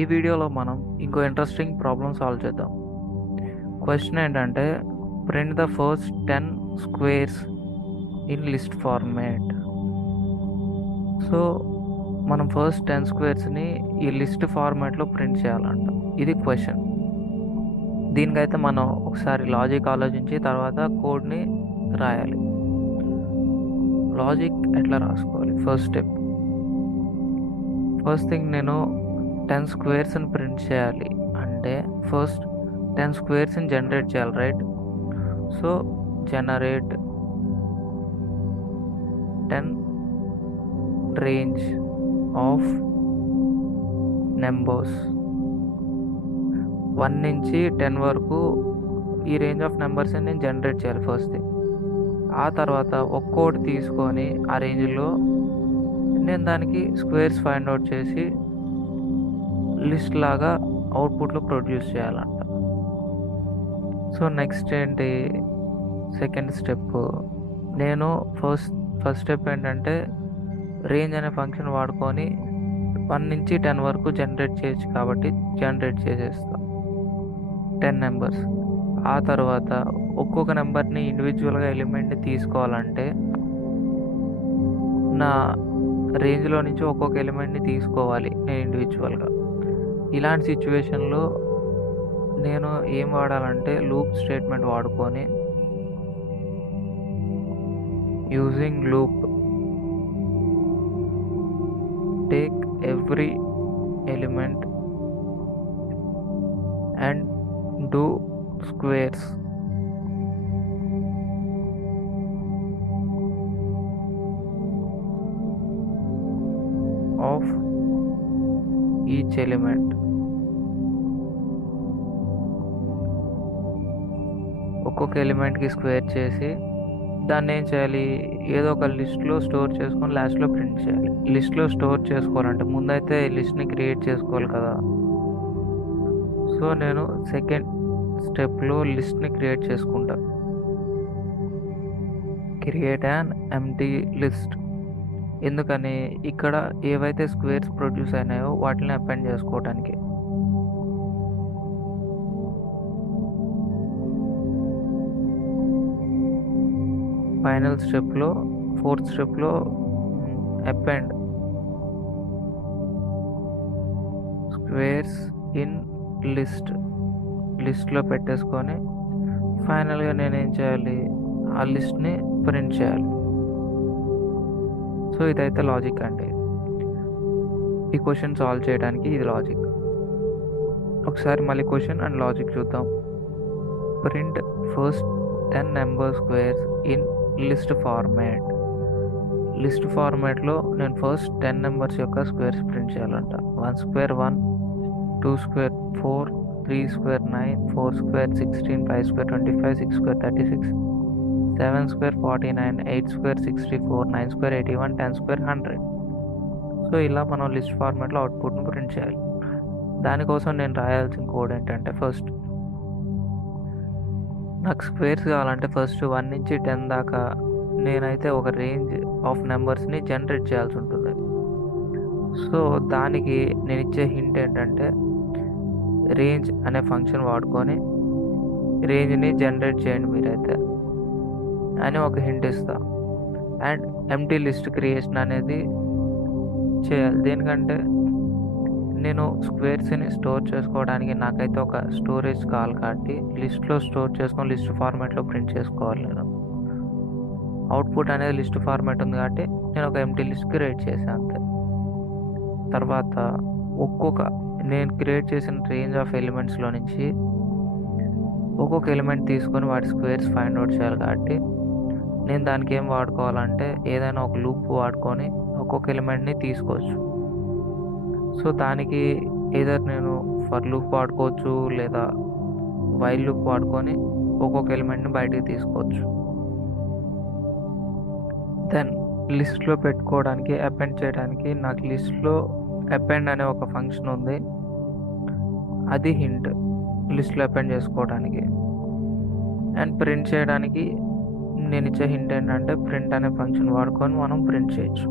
ఈ వీడియోలో మనం ఇంకో ఇంట్రెస్టింగ్ ప్రాబ్లమ్ సాల్వ్ చేద్దాం. క్వశ్చన్ ఏంటంటే print the first 10 squares in list format. So మనం ఫస్ట్ 10 స్క్వేర్స్ని ఈ లిస్ట్ ఫార్మాట్లో ప్రింట్ చేయాలంట. ఇది క్వశ్చన్. దీనికైతే మనం ఒకసారి లాజిక్ ఆలోచించి తర్వాత కోడ్ని రాయాలి. లాజిక్ ఎట్లా రాసుకోవాలి? ఫస్ట్ థింగ్ నేను 10 స్క్వేర్స్ని ప్రింట్ చేయాలి అంటే ఫస్ట్ 10 స్క్వేర్స్ని జనరేట్ చేయాలి, right? So generate 10 range of numbers 1 నుంచి 10 వరకు ఈ రేంజ్ ఆఫ్ నెంబర్స్ని నేను జనరేట్ చేయాలి ఫస్ట్ థింగ్. ఆ తర్వాత ఒక్కోటి తీసుకొని ఆ రేంజ్లో నేను దానికి స్క్వేర్స్ ఫైండ్ అవుట్ చేసి లిస్ట్ లాగా అవుట్పుట్లో ప్రొడ్యూస్ చేయాలంట. సో నెక్స్ట్ ఏంటి? Second step. నేను ఫస్ట్ స్టెప్ ఏంటంటే రేంజ్ అనే ఫంక్షన్ వాడుకొని 1 నుంచి 10 వరకు జనరేట్ చేయొచ్చు కాబట్టి జనరేట్ చేసేస్తా 10 నెంబర్స్. ఆ తర్వాత ఒక్కొక్క నెంబర్ని ఇండివిజువల్గా ఎలిమెంట్ని తీసుకోవాలంటే నా రేంజ్లో నుంచి ఒక్కొక్క ఎలిమెంట్ని తీసుకోవాలి నేను ఇండివిజువల్గా. ఇలాంటి సిచ్యువేషన్లో నేను ఏం వాడాలంటే లూప్ స్టేట్మెంట్ వాడుకొని using loop take every element and do squares of each element. ఒక్కొక్క ఎలిమెంట్కి స్క్వేర్ చేసి దాన్ని ఏం చేయాలి? ఏదో ఒక లిస్ట్లో స్టోర్ చేసుకొని లాస్ట్లో ప్రింట్ చేయాలి. లిస్ట్లో స్టోర్ చేసుకోవాలంటే ముందైతే లిస్ట్ని క్రియేట్ చేసుకోవాలి కదా. సో నేను సెకండ్ స్టెప్లో లిస్ట్ని క్రియేట్ చేసుకుంటా. Create an empty list. ఎందుకని? ఇక్కడ ఏవైతే స్క్వేర్స్ ప్రొడ్యూస్ అయినాయో వాటిని అపెండ్ చేసుకోవడానికి. ఫైనల్ స్టెప్లో ఫోర్త్ స్టెప్లో అపెండ్ స్క్వేర్స్ ఇన్ లిస్ట్లో పెట్టేసుకొని ఫైనల్గా నేనేం చేయాలి? ఆ లిస్ట్ని ప్రింట్ చేయాలి. సో ఇదైతే లాజిక్ అండి. ఈ క్వశ్చన్ సాల్వ్ చేయడానికి ఇది లాజిక్. ఒకసారి మళ్ళీ క్వశ్చన్ అండ్ లాజిక్ చూద్దాం. Print first 10 number squares in list format. List ఫార్మాట్లో నేను ఫస్ట్ 10 నెంబర్స్ యొక్క స్క్వేర్స్ ప్రింట్ చేయాలంట. 1 square 1, 2 square 4, 3 square 9, 4 square 16, 5 square 25, 6 square 36, 7 square 49, 8 square 64, 9 square 81, 10 square 100. So ఇలా మనం లిస్ట్ ఫార్మాట్లో అవుట్పుట్ను ప్రింట్ చేయాలి. దానికోసం నేను రాయాల్సిన కోడ్ ఏంటంటే ఫస్ట్ నాకు స్క్వేర్స్ కావాలంటే ఫస్ట్ 1 నుంచి 10 దాకా నేనైతే ఒక రేంజ్ ఆఫ్ నెంబర్స్ని జనరేట్ చేయాల్సి ఉంటుంది. సో దానికి నేను ఇచ్చే హింట్ ఏంటంటే రేంజ్ అనే ఫంక్షన్ వాడుకొని రేంజ్ని జనరేట్ చేయండి మీరైతే అని ఒక హింట్ ఇస్తా. అండ్ ఎంప్టీ లిస్ట్ క్రియేషన్ అనేది చేయాలి. దేనికంటే నేను స్క్వేర్స్ని స్టోర్ చేసుకోవడానికి నాకైతే ఒక స్టోరేజ్ కావాలి కాబట్టి లిస్ట్లో స్టోర్ చేసుకొని లిస్ట్ ఫార్మాట్లో ప్రింట్ చేసుకోవాలి. నేను అవుట్పుట్ అనేది లిస్ట్ ఫార్మాట్ ఉంది కాబట్టి నేను ఒక ఎంప్టీ లిస్ట్ క్రియేట్ చేశాను అంతే. తర్వాత నేను క్రియేట్ చేసిన రేంజ్ ఆఫ్ ఎలిమెంట్స్లో నుంచి ఒక్కొక్క ఎలిమెంట్ తీసుకొని వాటి స్క్వేర్స్ ఫైండ్ అవుట్ చేయాలి కాబట్టి నేను దానికి ఏం వాడుకోవాలంటే ఏదైనా ఒక లూప్ వాడుకొని ఒక్కొక్క ఎలిమెంట్ని తీసుకోవచ్చు. సో దానికి ఏదర్ నేను ఫర్ లూప్ వాడుకోవచ్చు లేదా వైల్ లూప్ వాడుకొని ఒక్కొక్క ఎలిమెంట్ని బయటికి తీసుకోవచ్చు. దెన్ లిస్ట్లో పెట్టుకోవడానికి అపెండ్ చేయడానికి నాకు లిస్ట్లో అపెండ్ అనే ఒక ఫంక్షన్ ఉంది. అది హింట్ లిస్ట్లో అపెండ్ చేసుకోవడానికి. అండ్ ప్రింట్ చేయడానికి నేను ఇచ్చే హింట్ ఏంటంటే ప్రింట్ అనే ఫంక్షన్ వాడుకొని మనం ప్రింట్ చేయొచ్చు.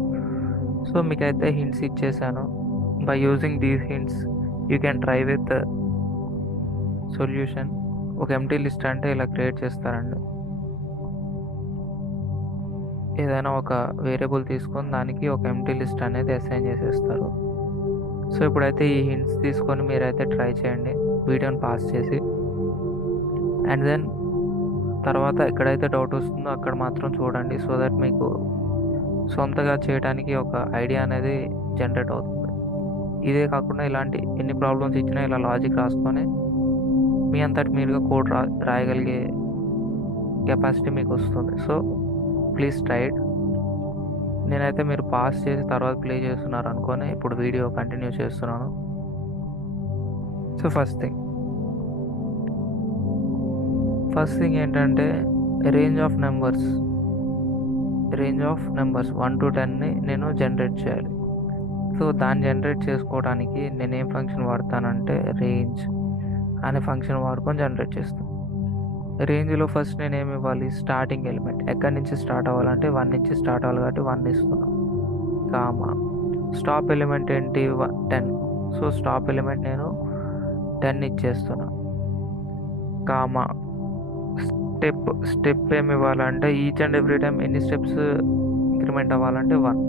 సో మీకైతే హింట్స్ ఇచ్చేసాను. By using these hints you can try with solution. ఒక ఎంటీ లిస్ట్ అంటే ఇలా క్రియేట్ చేస్తారండి. ఏదైనా ఒక వేరియబుల్ తీసుకొని దానికి ఒక ఎంటీ లిస్ట్ అనేది అసైన్ చేసేస్తారు. సో ఇప్పుడైతే ఈ హింట్స్ తీసుకొని మీరైతే ట్రై చేయండి వీడియోని పాస్ చేసి. అండ్ దెన్ తర్వాత ఎక్కడైతే డౌట్ వస్తుందో అక్కడ మాత్రం చూడండి, సో దట్ మీకు సొంతగా చేయడానికి ఒక ఐడియా అనేది జనరేట్ అవుతుంది. ఇదే కాకుండా ఇలాంటి ఎన్ని ప్రాబ్లమ్స్ ఇచ్చినా ఇలా లాజిక్ రాసుకొని మీ అంతటి మీరుగా కోడ్ రాయగలిగే కెపాసిటీ మీకు వస్తుంది. So please try it. నేనైతే మీరు పాస్ చేసి తర్వాత ప్లే చేస్తున్నారు అనుకొని ఇప్పుడు వీడియో కంటిన్యూ చేస్తున్నాను. సో ఫస్ట్ థింగ్ ఏంటంటే రేంజ్ ఆఫ్ నెంబర్స్ 1 to 10ని నేను జనరేట్ చేయాలి. సో దాన్ని జనరేట్ చేసుకోవడానికి నేను ఏం ఫంక్షన్ వాడతానంటే రేంజ్ అనే ఫంక్షన్ వాడుకొని జనరేట్ చేస్తాను. రేంజ్లో ఫస్ట్ నేను ఏమి ఇవ్వాలి, స్టార్టింగ్ ఎలిమెంట్ ఎక్కడి నుంచి స్టార్ట్ అవ్వాలంటే 1 నుంచి స్టార్ట్ అవ్వాలి కాబట్టి 1 ఇస్తున్నాను. కామా స్టాప్ ఎలిమెంట్ ఏంటి 10. సో స్టాప్ ఎలిమెంట్ నేను 10 ఇచ్చేస్తున్నా. కామా స్టెప్ ఏమి ఇవ్వాలంటే ఈచ్ అండ్ ఎవ్రీ టైం ఎన్ని స్టెప్స్ ఇంక్రిమెంట్ అవ్వాలంటే 1.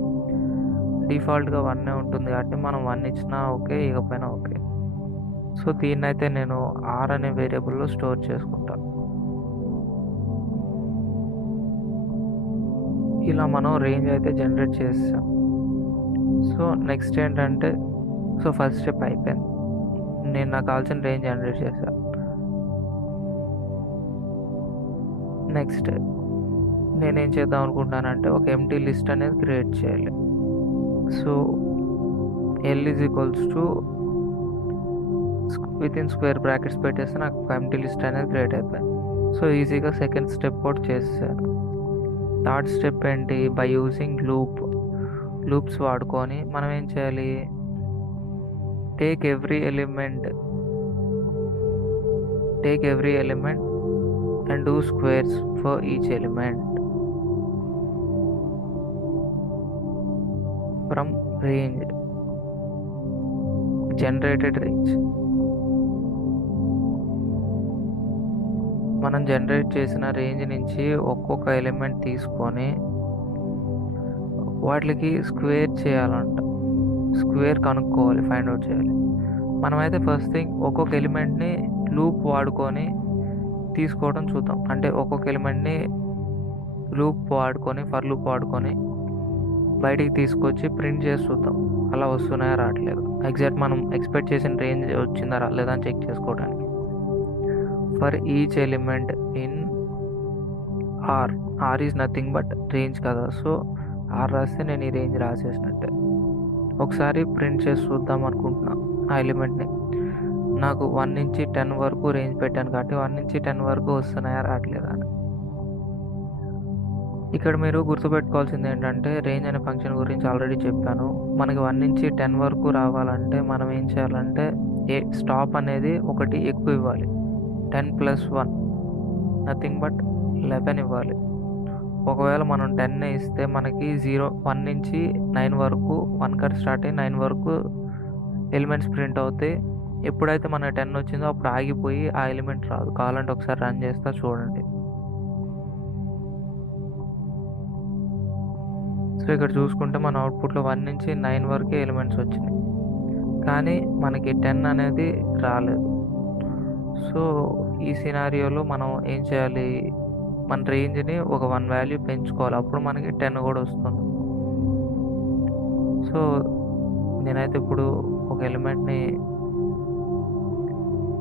డిఫాల్ట్గా 1 ఉంటుంది కాబట్టి మనం 1 ఇచ్చినా ఓకే, ఇకపోయినా ఓకే. సో దీన్ని అయితే నేను ఆర్ అనే వేరియబుల్లో స్టోర్ చేసుకుంటా. ఇలా మనం రేంజ్ అయితే జనరేట్ చేసాం. సో నెక్స్ట్ ఏంటంటే ఫస్ట్ స్టెప్ అయిపోయింది, నేను నాకు కావాల్సిన రేంజ్ జనరేట్ చేశాను. నెక్స్ట్ నేనేం చేద్దాం అనుకుంటానంటే ఒక ఎంటీ లిస్ట్ అనేది క్రియేట్ చేయాలి. So L = within square brackets పెట్టేస్తే నాకు ఒక ఎంటీ లిస్ట్ అనేది క్రియేట్ అయిపోయింది. సో ఈజీగా సెకండ్ స్టెప్ కూడా చేసాను. థర్డ్ స్టెప్ ఏంటి, బై యూజింగ్ లూప్స్ వాడుకొని మనం ఏం చేయాలి, take every element and do squares for each element from range, generated range. మనం జనరేట్ చేసిన రేంజ్ నుంచి ఒక్కొక్క ఎలిమెంట్ తీసుకొని వాటికి స్క్వేర్ చేయాలంట, స్క్వేర్ కనుక్కోవాలి, ఫైండ్ అవుట్ చేయాలి. మనమైతే ఫస్ట్ థింగ్ ఒక్కొక్క ఎలిమెంట్ని లూప్ వాడుకొని తీసుకోవడం చూద్దాం. అంటే ఒక్కొక్క ఎలిమెంట్ని ఫర్ లూప్ వాడుకొని బయటికి తీసుకొచ్చి ప్రింట్ చేసి చూద్దాం అలా వస్తున్నాయా రావట్లేదు. ఎగ్జాక్ట్ మనం ఎక్స్పెక్ట్ చేసిన రేంజ్ వచ్చిందా రాలేదా అని చెక్ చేసుకోవడానికి. For each element in R is nothing but range కదా, సో ఆర్ రాస్తే నేను ఈ రేంజ్ రాసేసినట్టే. ఒకసారి ప్రింట్ చేసి చూద్దాం అనుకుంటున్నా ఆ ఎలిమెంట్ని. నాకు 1 నుంచి 10 వరకు రేంజ్ పెట్టాను కాబట్టి 1 నుంచి 10 వరకు వస్తున్నాయా రావట్లేదా అని. ఇక్కడ మీరు గుర్తుపెట్టుకోవాల్సింది ఏంటంటే రేంజ్ అనే ఫంక్షన్ గురించి ఆల్రెడీ చెప్పాను. మనకి 1 నుంచి 10 వరకు రావాలంటే మనం ఏం చేయాలంటే స్టాప్ అనేది ఒకటి ఎక్కువ ఇవ్వాలి. 10 + 1 నథింగ్ బట్ 11 ఇవ్వాలి. ఒకవేళ మనం 10 ఇస్తే మనకి 1 నుంచి 9 వరకు 1 కాడ స్టార్ట్ అయ్యి 9 వరకు ఎలిమెంట్స్ ప్రింట్ అవుతాయి. ఎప్పుడైతే మన 10 వచ్చిందో అప్పుడు ఆగిపోయి ఆ ఎలిమెంట్ రాదు. కావాలంటే ఒకసారి రన్ చేస్తా చూడండి. సో ఇక్కడ చూసుకుంటే మన అవుట్పుట్లో 1 నుంచి 9 వరకే ఎలిమెంట్స్ వచ్చినాయి, కానీ మనకి 10 అనేది రాలేదు. సో ఈ సినారియోలో మనం ఏం చేయాలి, మన రేంజ్ని ఒక 1 వాల్యూ పెంచుకోవాలి, అప్పుడు మనకి 10 కూడా వస్తుంది. సో నేనైతే ఇప్పుడు ఒక ఎలిమెంట్ని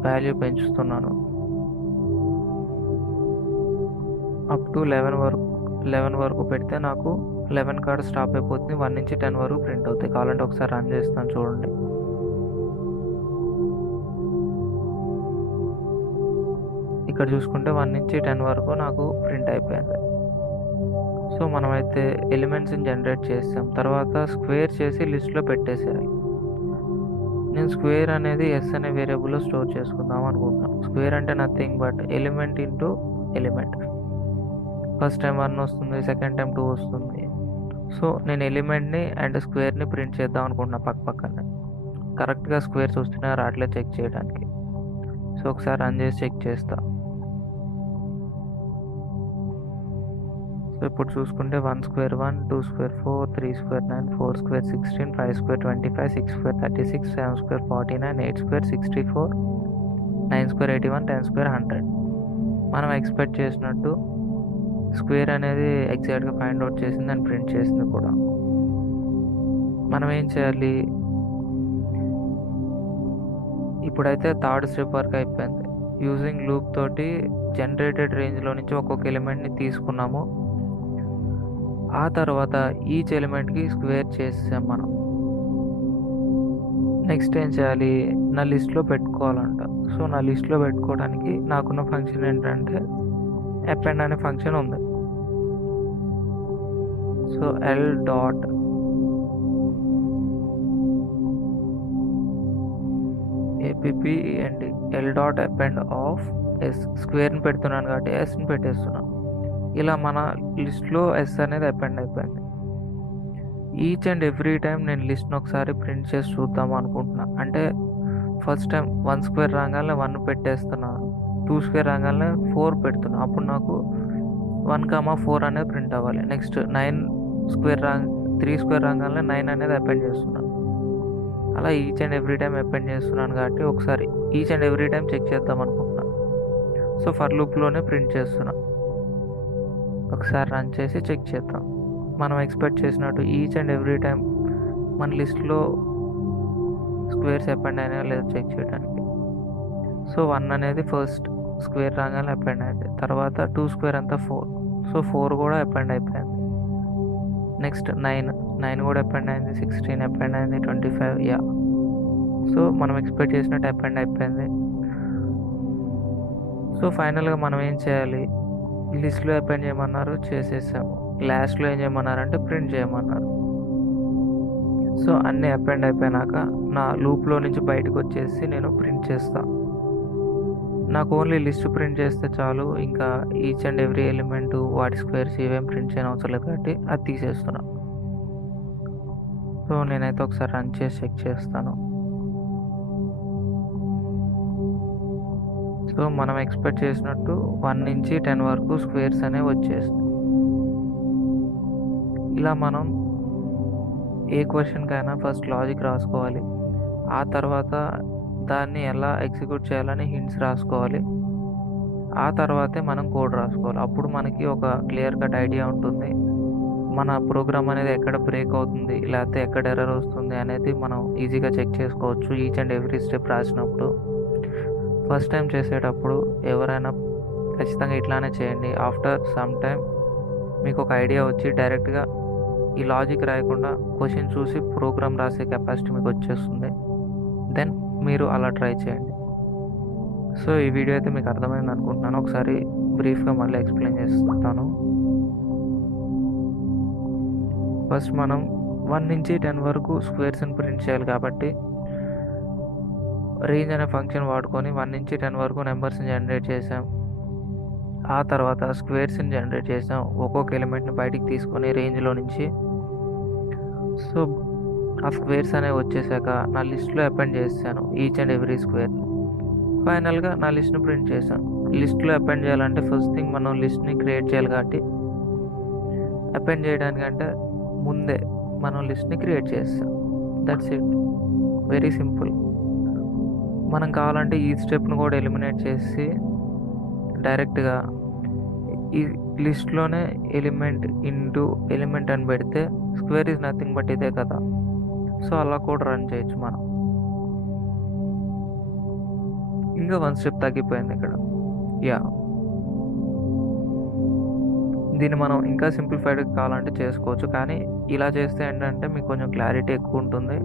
వాల్యూ పెంచుతున్నాను అప్ టు 11 వరకు పెడితే నాకు 11 కాడ స్టాప్ అయిపోతుంది. 1 నుంచి 10 వరకు ప్రింట్ అవుతాయి. కావాలంటే ఒకసారి రన్ చేస్తాను చూడండి. ఇక్కడ చూసుకుంటే 1 నుంచి 10 వరకు నాకు ప్రింట్ అయిపోయింది. సో మనమైతే ఎలిమెంట్స్ని జనరేట్ చేస్తాం, తర్వాత స్క్వేర్ చేసి లిస్ట్లో పెట్టేసేయాలి. నేను స్క్వేర్ అనేది ఎస్ అనే వేరియబుల్లో స్టోర్ చేసుకుందాం అనుకుంటున్నాను. స్క్వేర్ అంటే nothing but element into element. First time 1 వస్తుంది, సెకండ్ టైం 2 వస్తుంది. సో నేను ఎలిమెంట్ని అండ్ స్క్వేర్ని ప్రింట్ చేద్దాం అనుకుంటున్నా పక్కనే. కరెక్ట్గా స్క్వేర్స్ వస్తున్నాయో రావట్లేదు చెక్ చేయడానికి. సో ఒకసారి రన్ చేసి చెక్ చేస్తా. సో ఇప్పుడు చూసుకుంటే 1 square 1, 2 square 4, 3 square 9, 4 square 16, 5 square 25, 6 square 36, 7 square 49, 8 square 64, 9 square 81, 10 square 100. మనం ఎక్స్పెక్ట్ చేసినట్టు స్క్వేర్ అనేది ఎగ్జాక్ట్గా ఫైండ్ అవుట్ చేసింది అని ప్రింట్ చేసింది కూడా. మనం ఏం చేయాలి, ఇప్పుడైతే థర్డ్ స్టెప్ వరకు అయిపోయింది. యూజింగ్ లూప్ తోటి జనరేటెడ్ రేంజ్లో నుంచి ఒక్కొక్క ఎలిమెంట్ని తీసుకున్నాము. ఆ తర్వాత ఈచ్ ఎలిమెంట్కి స్క్వేర్ చేసాం మనం. నెక్స్ట్ ఏం చేయాలి, నా లిస్ట్లో పెట్టుకోవాలంట. సో నా లిస్ట్లో పెట్టుకోవడానికి నాకున్న ఫంక్షన్ ఏంటంటే అపెండ్ అనే ఫంక్షన్ ఉంది. So l.append l.append of yes, స్క్వేర్ని పెడుతున్నాను కాబట్టి ఎస్ని పెట్టేస్తున్నాను. ఇలా మన లిస్ట్లో ఎస్ అనేది అపెండ్ అయిపోయింది. ఈచ్ అండ్ ఎవ్రీ టైం నేను లిస్ట్ని ఒకసారి ప్రింట్ చేసి చూద్దాం అనుకుంటున్నా. అంటే ఫస్ట్ టైం 1 స్క్వేర్ రాగానే 1 పెట్టేస్తున్నా, 2 స్క్వేర్ రాగానే 4 పెడుతున్నా. అప్పుడు నాకు 1, 4 అనేది ప్రింట్ అవ్వాలి. నెక్స్ట్ 9 స్క్వేర్ 3 స్క్వేర్ రాగానే 9 అనేది అపెండ్ చేస్తున్నా. అలా each and every time append చేస్తున్నాను కాబట్టి ఒకసారి each and every time check చేద్దాం అనుకుంటున్నా. సో ఫర్ లూప్లోనే ప్రింట్ చేస్తున్నా. ఒకసారి రన్ చేసి చెక్ చేద్దాం. మనం ఎక్స్పెక్ట్ చేసినట్టు ఈచ్ అండ్ ఎవ్రీ టైం మన లిస్ట్లో స్క్వేర్స్ అపెండ్ అయినా లేదో చెక్ చేయడానికి. సో 1 అనేది ఫస్ట్ స్క్వేర్ రాగానే అపెండ్ అయింది. తర్వాత 2 స్క్వేర్ అంతా 4, సో 4 కూడా అపెండ్ అయిపోయింది. నెక్స్ట్ 9 కూడా అపెండ్ అయింది. 16 అపెండ్ అయింది. 25 యా. సో మనం ఎక్స్పెక్ట్ చేసినట్టు అపెండ్ అయిపోయింది. సో ఫైనల్గా మనం ఏం చేయాలి, లిస్ట్లో అపెండ్ చేయమన్నారు, చేసేసాము. లాస్ట్లో ఏం చేయమన్నారంటే ప్రింట్ చేయమన్నారు. సో అన్నీ అపెండ్ అయిపోయినాక నా లూప్లో నుంచి బయటకు వచ్చేసి నేను ప్రింట్ చేస్తా. నాకు ఓన్లీ లిస్ట్ ప్రింట్ చేస్తే చాలు, ఇంకా ఈచ్ అండ్ ఎవ్రీ ఎలిమెంట్ వాటి స్క్వేర్స్ ఇవేం ప్రింట్ చేయని అవసరం లేదు కాబట్టి అది తీసేస్తున్నా. సో నేనైతే ఒకసారి రన్ చేసి చెక్ చేస్తాను. సో మనం ఎక్స్పెక్ట్ చేసినట్టు 1 నుంచి 10 వరకు స్క్వేర్స్ అనేవి వచ్చేస్తాయి. ఇలా మనం ఏ క్వశ్చన్కైనా ఫస్ట్ లాజిక్ రాసుకోవాలి. ఆ తర్వాత దాన్ని ఎలా ఎగ్జిక్యూట్ చేయాలని హింట్స్ రాసుకోవాలి. ఆ తర్వాతే మనం కోడ్ రాసుకోవాలి. అప్పుడు మనకి ఒక క్లియర్ కట్ ఐడియా ఉంటుంది. మన ప్రోగ్రామ్ అనేది ఎక్కడ బ్రేక్ అవుతుంది, లేకపోతే ఎక్కడ ఎర్రర్ వస్తుంది అనేది మనం ఈజీగా చెక్ చేసుకోవచ్చు ఈచ్ అండ్ ఎవ్రీ స్టెప్ రాసినప్పుడు. ఫస్ట్ టైం చేసేటప్పుడు ఎవరైనా ఖచ్చితంగా ఇట్లానే చేయండి. ఆఫ్టర్ సమ్ టైం మీకు ఒక ఐడియా వచ్చి డైరెక్ట్గా ఈ లాజిక్ రాయకుండా క్వశ్చన్ చూసి ప్రోగ్రామ్ రాసే కెపాసిటీ మీకు వచ్చేస్తుంది. దెన్ మీరు అలా ట్రై చేయండి. సో ఈ వీడియో అయితే మీకు అర్థమైంది అనుకుంటున్నాను. ఒకసారి బ్రీఫ్గా మళ్ళీ ఎక్స్ప్లెయిన్ చేస్తాను. ఫస్ట్ మనం 1 నుంచి 10 వరకు స్క్వేర్స్ని ప్రింట్ చేయాలి కాబట్టి రేంజ్ అనే ఫంక్షన్ వాడుకొని 1 నుంచి 10 వరకు నెంబర్స్ని జనరేట్ చేసాం. ఆ తర్వాత స్క్వేర్స్ని జనరేట్ చేసాం, ఒక్కొక్క ఎలిమెంట్ని బయటికి తీసుకొని రేంజ్లో నుంచి. సో ఆ స్క్వేర్స్ అనేవి వచ్చేసాక నా లిస్ట్లో అపెండ్ చేశాను ఈచ్ అండ్ ఎవ్రీ స్క్వేర్ని. ఫైనల్గా నా లిస్ట్ని ప్రింట్ చేశాను. లిస్ట్లో అపెండ్ చేయాలంటే ఫస్ట్ థింగ్ మనం లిస్ట్ని క్రియేట్ చేయాలి కాబట్టి అపెండ్ చేయడానికంటే ముందే మనం లిస్ట్ని క్రియేట్ చేస్తాం. That's it, very simple. మనం కావాలంటే ఈ స్టెప్ను కూడా ఎలిమినేట్ చేసి డైరెక్ట్గా ఈ లిస్ట్లోనే ఎలిమెంట్ ఇంటూ ఎలిమెంట్ అని పెడితే స్క్వేర్ ఈజ్ నథింగ్ బట్ ఇదే కదా. సో అలా కూడా రన్ చేయొచ్చు మనం. ఇంకా 1 స్టెప్ తగ్గిపోయింది ఇక్కడ. యా, దీన్ని మనం ఇంకా సింప్లిఫైడ్ కావాలంటే చేసుకోవచ్చు, కానీ ఇలా చేస్తే ఏంటంటే మీకు కొంచెం క్లారిటీ ఎక్కువ ఉంటుంది.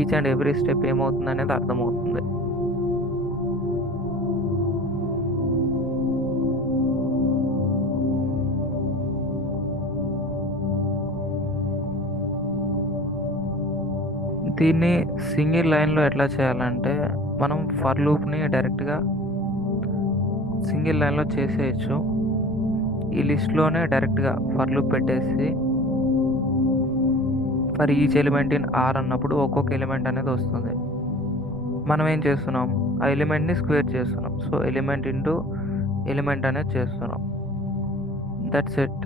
ఈచ్ అండ్ ఎవ్రీ స్టెప్ ఏమవుతుంది అనేది అర్థమవుతుంది. దీన్ని సింగిల్ లైన్లో ఎట్లా చేయాలంటే మనం ఫర్ లూప్ని డైరెక్ట్గా సింగిల్ లైన్లో చేసేయచ్చు. ఈ లిస్ట్లోనే డైరెక్ట్గా ఫర్ లూప్ పెట్టేసి for each element in R అన్నప్పుడు ఒక్కొక్క ఎలిమెంట్ అనేది వస్తుంది. మనం ఏం చేస్తున్నాం, ఆ ఎలిమెంట్ని స్క్వేర్ చేస్తున్నాం. సో ఎలిమెంట్ ఇంటూ ఎలిమెంట్ అనేది చేస్తున్నాం. That's it.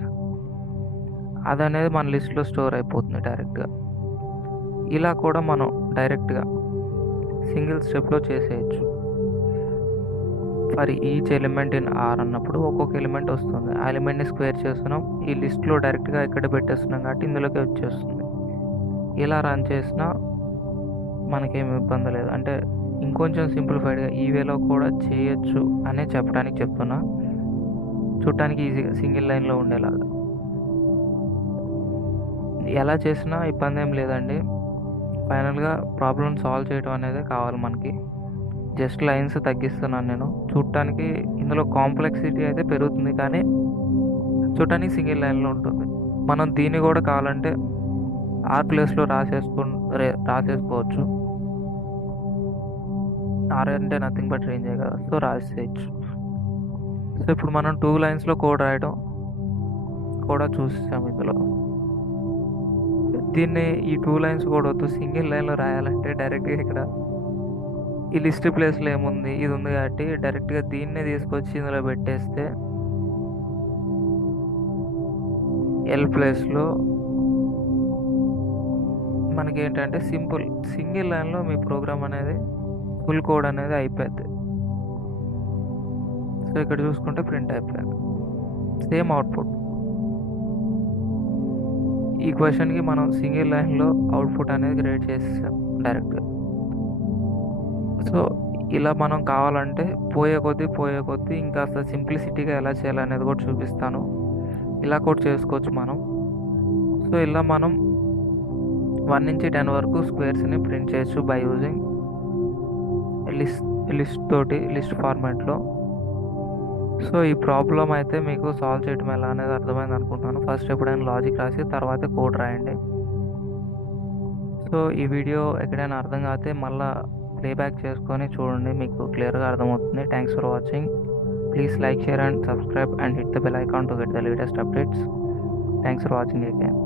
అది అనేది మన లిస్ట్లో స్టోర్ అయిపోతుంది డైరెక్ట్గా. ఇలా కూడా మనం డైరెక్ట్గా సింగిల్ స్టెప్లో చేసేయచ్చు. For each element in R అన్నప్పుడు ఒక్కొక్క ఎలిమెంట్ వస్తుంది. ఆ ఎలిమెంట్ని స్క్వేర్ చేస్తున్నాం. ఈ లిస్ట్లో డైరెక్ట్గా ఇక్కడ పెట్టేస్తున్నాం కాబట్టి ఇందులోకి వచ్చేస్తుంది. ఇలా రన్ చేసినా మనకేం ఇబ్బంది లేదు. అంటే ఇంకొంచెం సింప్లిఫైడ్గా ఈ వేలో కూడా చేయొచ్చు అనే చెప్పడానికి చెప్తున్నా, చూడటానికి ఈజీగా సింగిల్ లైన్లో ఉండేలాగా. ఎలా చేసినా ఇబ్బంది ఏం లేదండి. ఫైనల్గా ప్రాబ్లమ్ సాల్వ్ చేయడం అనేది కావాలి మనకి. జస్ట్ లైన్స్ తగ్గిస్తున్నాను నేను. చూడటానికి ఇందులో కాంప్లెక్సిటీ అయితే పెరుగుతుంది, కానీ చూడటానికి సింగిల్ లైన్లో ఉంటుంది. మనం దీన్ని కూడా కావాలంటే ఆర్ ప్లేస్లో రాసేసుకోవచ్చు. ఆర్ అంటే నథింగ్ బట్ రేంజే కదా, సో రాసేయచ్చు. సో ఇప్పుడు మనం 2 లైన్స్లో కోడ్ రాయడం కూడా చూసాం ఇందులో. దీన్ని ఈ 2 లైన్స్ కూడా వద్దు, సింగిల్ లైన్లో రాయాలంటే డైరెక్ట్గా ఇక్కడ ఈ లిస్ట్ ప్లేస్లో ఏముంది, ఇది ఉంది కాబట్టి డైరెక్ట్గా దీన్నే తీసుకొచ్చి ఇందులో పెట్టేస్తే ఎల్ ప్లేస్లో మనకి ఏంటంటే సింగిల్ లైన్లో మీ ప్రోగ్రామ్ అనేది ఫుల్ కోడ్ అనేది అయిపోద్ది. సో ఇక్కడ చూసుకుంటే ప్రింట్ అయిపోయింది, సేమ్ అవుట్పుట్. ఈ క్వశ్చన్కి మనం సింగిల్ లైన్లో అవుట్పుట్ అనేది క్రియేట్ చేసేసాం డైరెక్ట్గా. సో ఇలా మనం కావాలంటే పోయే కొద్దీ ఇంకా సింప్లిసిటీగా ఎలా చేయాలనేది కూడా చూపిస్తాను. ఇలా కూడా చేసుకోవచ్చు మనం. సో ఇలా మనం 1 నుంచి 10 వరకు స్క్వేర్స్ని ప్రింట్ చేయొచ్చు బై యూజింగ్ లిస్ట్ ఫార్మాట్లో. సో ఈ ప్రాబ్లం అయితే మీకు సాల్వ్ చేయడం ఎలా అనేది అర్థమైంది అనుకుంటున్నాను. ఫస్ట్ ఎప్పుడైనా లాజిక్ రాసి తర్వాత కోడ్ రాయండి. సో ఈ వీడియో ఎక్కడైనా అర్థం కాకపోతే మళ్ళీ ప్లేబ్యాక్ చేసుకొని చూడండి, మీకు క్లియర్గా అర్థమవుతుంది. Thanks for watching. Please like, share and subscribe and hit the bell icon to get the latest updates. Thanks for watching again.